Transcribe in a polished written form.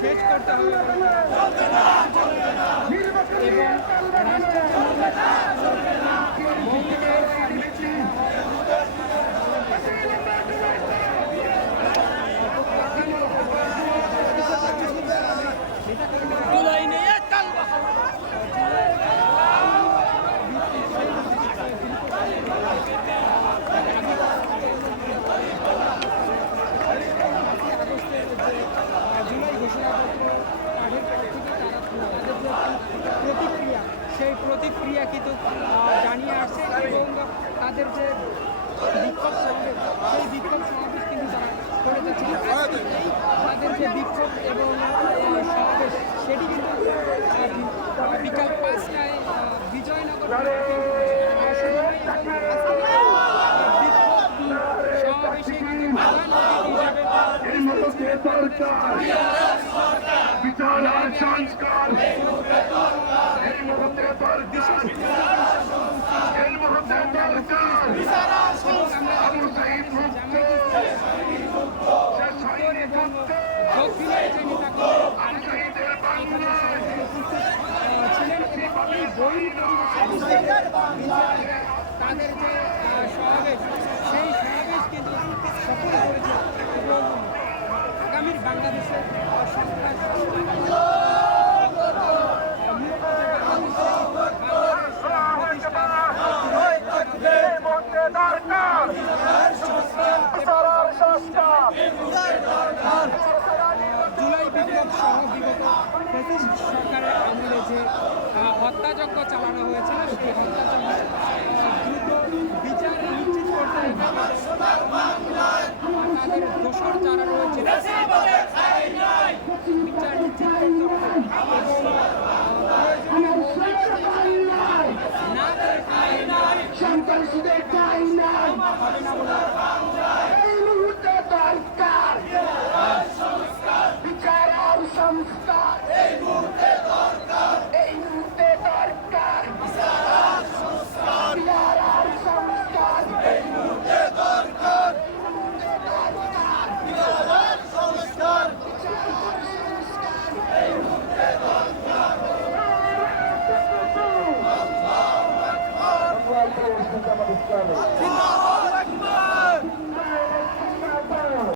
শেষ করতে হবে প্রতিক্রিয়া, সেই প্রতিক্রিয়া কিন্তু জানিয়ে আসছে এবং তাদের যে বিক্ষোভ সমাবেশ, সেই বিক্ষোভ সমাবেশ কিন্তু তারা করে যাচ্ছে। তাদের যে বিক্ষোভ এবং সমাবেশ সেটি কিন্তু বিকাল ৫টায় বিজয়নগর সমাবেশে কিন্তু প্রধান অতিথি তাদের যে সমাবেশ, সেই সমাবেশ কিন্তু সফল করেছে এবং আগামীর বাংলাদেশের জুলাই বিপ্লব সহ বিগত ফ্যাসিস্ট সরকারের আমলে যে হত্যাযজ্ঞ চালানো হয়েছিল, সেই হত্যাযজ্ঞ দ্রুত বিচার নিশ্চিত করতে তাদের দোষর যারা রয়েছে